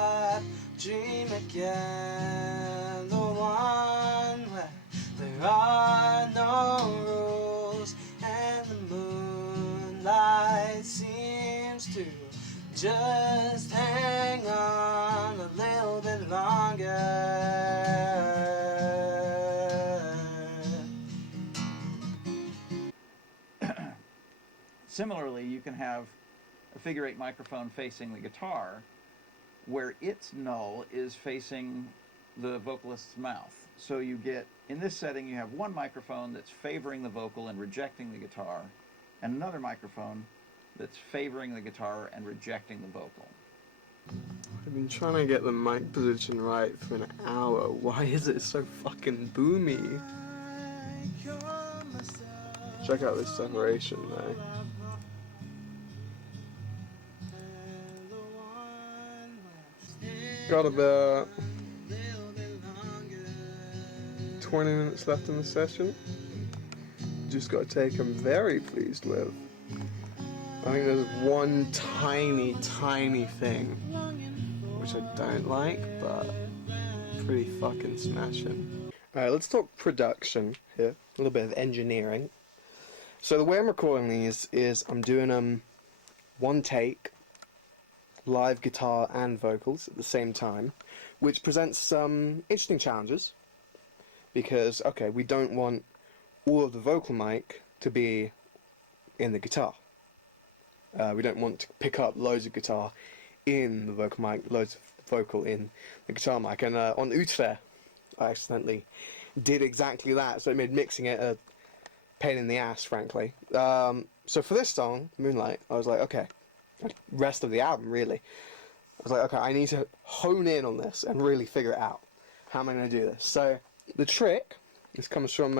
pipe dream again, the one where there are no rules and the moonlight seems to just hang on a little bit longer. Similarly, you can have a figure 8 microphone facing the guitar where its null is facing the vocalist's mouth. So you get, in this setting, you have one microphone that's favoring the vocal and rejecting the guitar, and another microphone that's favoring the guitar and rejecting the vocal. I've been trying to get the mic position right for an hour. Why is it so fucking boomy? Check out this separation though. Got about 20 minutes left in the session. Just got a take I'm very pleased with. I think there's one tiny thing which I don't like, but pretty fucking smashing. Alright, let's talk production here. A little bit of engineering. So the way I'm recording these is I'm doing one take, live guitar and vocals at the same time, which presents some interesting challenges because, okay, we don't want all of the vocal mic to be in the guitar. We don't want to pick up loads of guitar in the vocal mic, loads of vocal in the guitar mic, and on Utrecht I accidentally did exactly that, so it made mixing it a pain in the ass, frankly. So for this song, Moonlight, I was like, okay, rest of the album really, I was like, okay, I need to hone in on this and really figure it out. How am I going to do this? So the trick, this comes from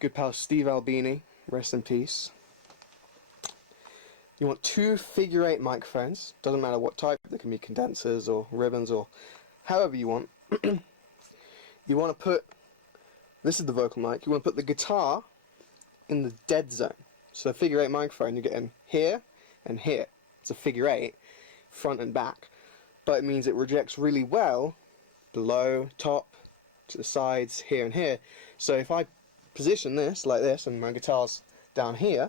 good pal Steve Albini, rest in peace. You want 2 figure 8 microphones, doesn't matter what type, they can be condensers or ribbons or however you want. You want to put, this is the vocal mic, you want to put the guitar in the dead zone. So a figure 8 microphone, you're getting here and here. It's a figure 8, front and back. But it means it rejects really well below, top, to the sides, here and here. So if I position this like this and my guitar's down here,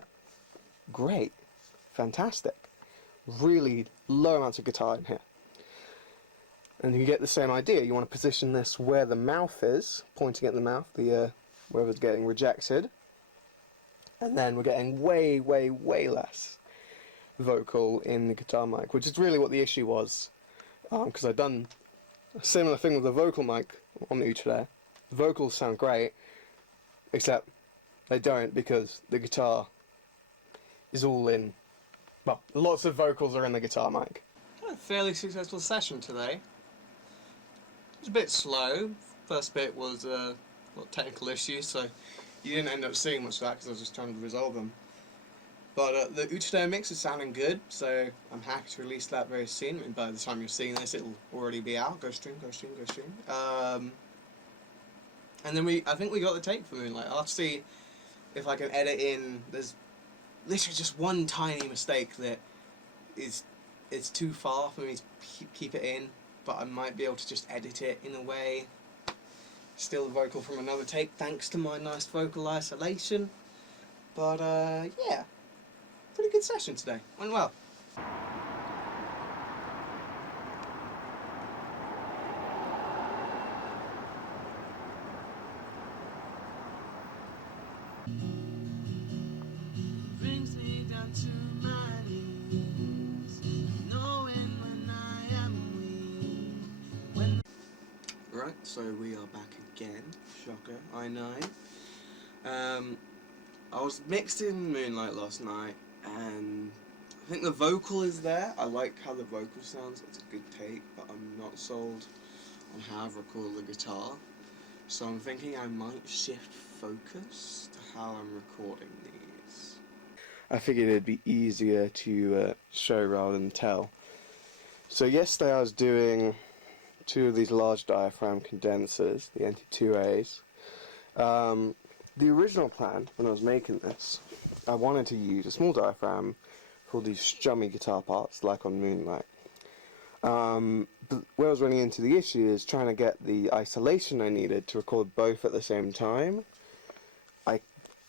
great. Fantastic. Really low amounts of guitar in here. And you get the same idea. You want to position this where the mouth is, pointing at the mouth, wherever's getting rejected. And then we're getting way less vocal in the guitar mic, which is really what the issue was. Because I've done a similar thing with the vocal mic on the Utrecht. The vocals sound great, except they don't because the guitar is all in. Well, lots of vocals are in the guitar mic. Had a fairly successful session today. It was a bit slow. First bit was a lot of technical issues, so you didn't end up seeing much of that because I was just trying to resolve them. But the Utrecht mix is sounding good, so I'm happy to release that very soon. I mean, by the time you're seeing this, it'll already be out. Go stream. And then I think we got the take for Moonlight. I'll have to see if I can edit in. There's literally just one tiny mistake that it's too far for me to keep it in, but I might be able to just edit it in a way. Still the vocal from another take, thanks to my nice vocal isolation. But yeah, pretty good session today. Went well. Brings me down to my knees, knowing when I am weak. Right, so we are back again. Shocker, I know. I was mixed in Moonlight last night, and I think the vocal is there. I like how the vocal sounds. It's a good take, but I'm not sold on how I've recorded the guitar. So I'm thinking I might shift focus to how I'm recording these. I figured it'd be easier to show rather than tell. So yesterday I was doing 2 of these large diaphragm condensers, the NT2As. The original plan, when I was making this, I wanted to use a small diaphragm for these strummy guitar parts, like on Moonlight. But where I was running into the issue is trying to get the isolation I needed to record both at the same time. I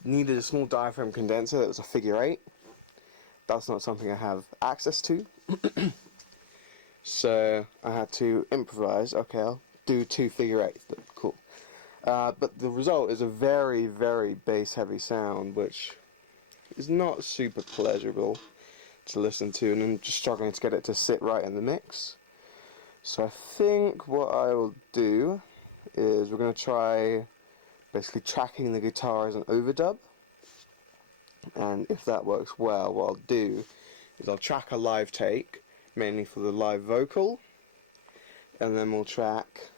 needed a small diaphragm condenser that was a figure 8. That's not something I have access to. So I had to improvise. Okay, I'll do 2 figure 8s. Cool. But the result is a very, very bass heavy sound, which is not super pleasurable to listen to, and I'm just struggling to get it to sit right in the mix. So I think what I will do is we're going to try basically tracking the guitar as an overdub, and if that works well, what I'll do is I'll track a live take, mainly for the live vocal, and then we'll track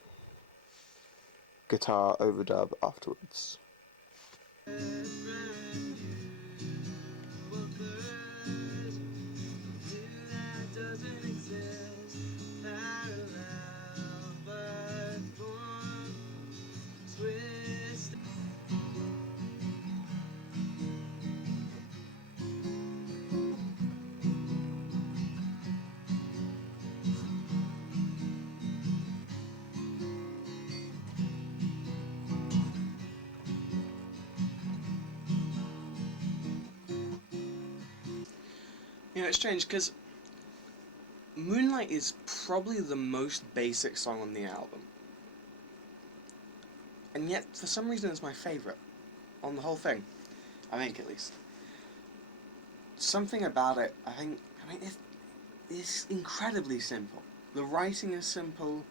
guitar overdub afterwards. You know, it's strange because Moonlight is probably the most basic song on the album. And yet, for some reason, it's my favourite on the whole thing. I think, at least. Something about it, it's incredibly simple. The writing is simple,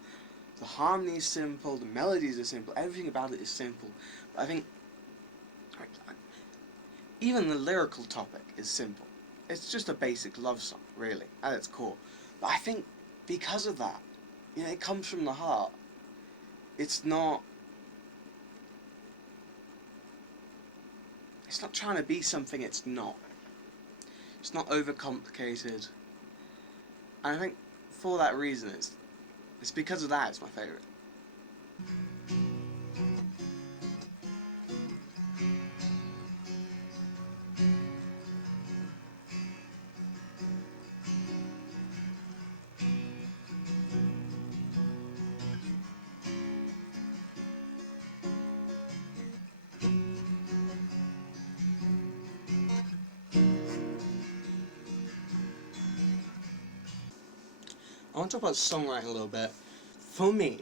the harmony is simple, the melodies are simple, everything about it is simple. But I think, even the lyrical topic is simple. It's just a basic love song, really, at its core. But I think because of that, you know, it comes from the heart. It's not trying to be something it's not. It's not overcomplicated. And I think for that reason, it's because of that it's my favourite. I want to talk about songwriting a little bit. For me,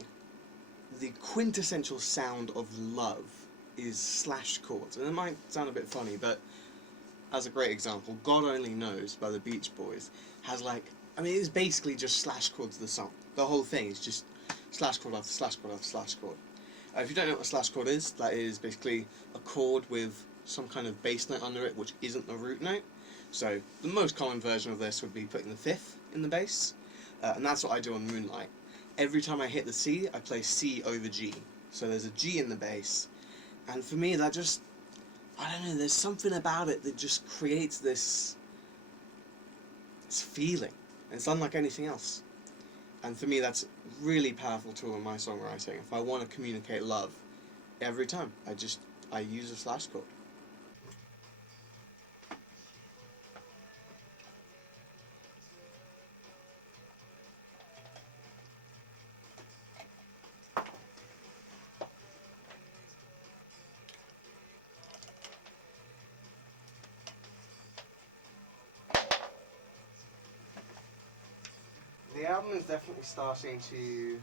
the quintessential sound of love is slash chords. And it might sound a bit funny, but as a great example, God Only Knows by the Beach Boys has it's basically just slash chords of the song. The whole thing is just slash chord after slash chord after slash chord. If you don't know what a slash chord is, that is basically a chord with some kind of bass note under it which isn't the root note. So the most common version of this would be putting the fifth in the bass. And that's what I do on Moonlight. Every time I hit the C, I play C over G. So there's a G in the bass. And for me, that just, I don't know, there's something about it that just creates this feeling. And it's unlike anything else. And for me, that's a really powerful tool in my songwriting. If I want to communicate love, every time, I use a slash chord. The album is definitely starting to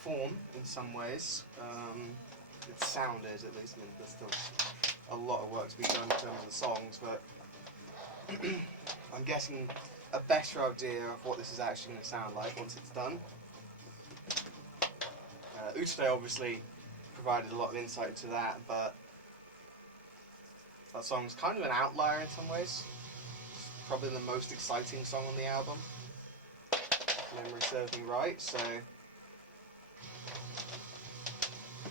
form in some ways. Its sound is, at least. I mean, there's still a lot of work to be done in terms of the songs, but I'm getting a better idea of what this is actually going to sound like once it's done. Utrecht obviously provided a lot of insight to that, but that song's kind of an outlier in some ways. Probably the most exciting song on the album, if memory serves me right. So,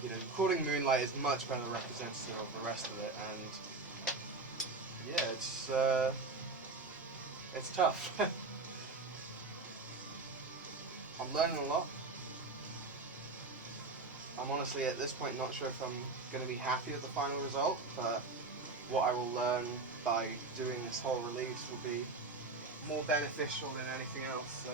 you know, recording Moonlight is much better representative of the rest of it, and yeah, it's tough. I'm learning a lot. I'm honestly at this point not sure if I'm going to be happy with the final result, but what I will learn by doing this whole release will be more beneficial than anything else. So.